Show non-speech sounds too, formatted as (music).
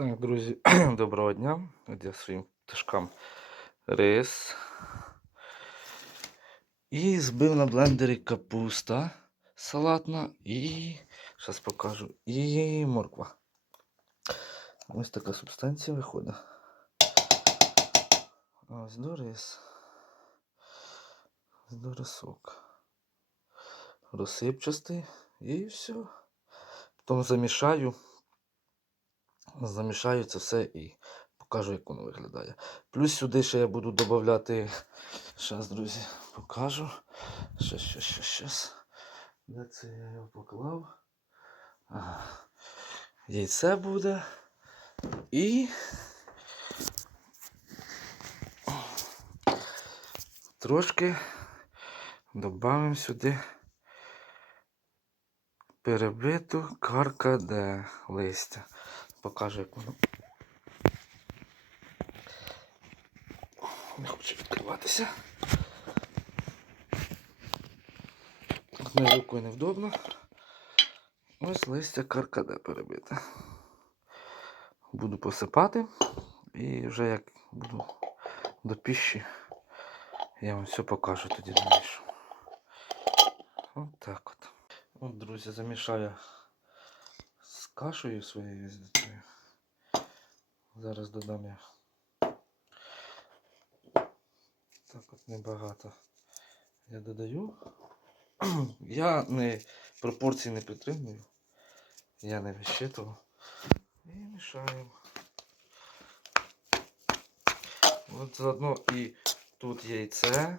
Так, друзі, (clears throat) доброго дня. От я своїм пташкам рис. І збив на блендері капуста салатна і. Зараз покажу. І морква. Ось така субстанція виходить. Ось до рис. До рисок. Розсипчастий і все. Потім замішаю. Замішаю це все і покажу, як воно виглядає. Плюс сюди ще я буду додати. Зараз, (laughs) друзі, покажу. Щас, щас, щас, щас. Де це я його поклав? Ага. Яйце буде. І. Трошки додамо сюди перебиту каркаде листя. Покажу, як воно. Не хоче відкриватися. Одною рукою невдобно. Ось листя каркаде перебите. Буду посипати і вже як буду до піші, я вам все покажу тоді замішу. От так от. От, друзі, замішаю з кашею своєю. Зараз додам я. Так от небагато я додаю. (clears throat) Я не пропорції не підтримую. Я не вищитував. І мішаємо. От заодно і тут яйце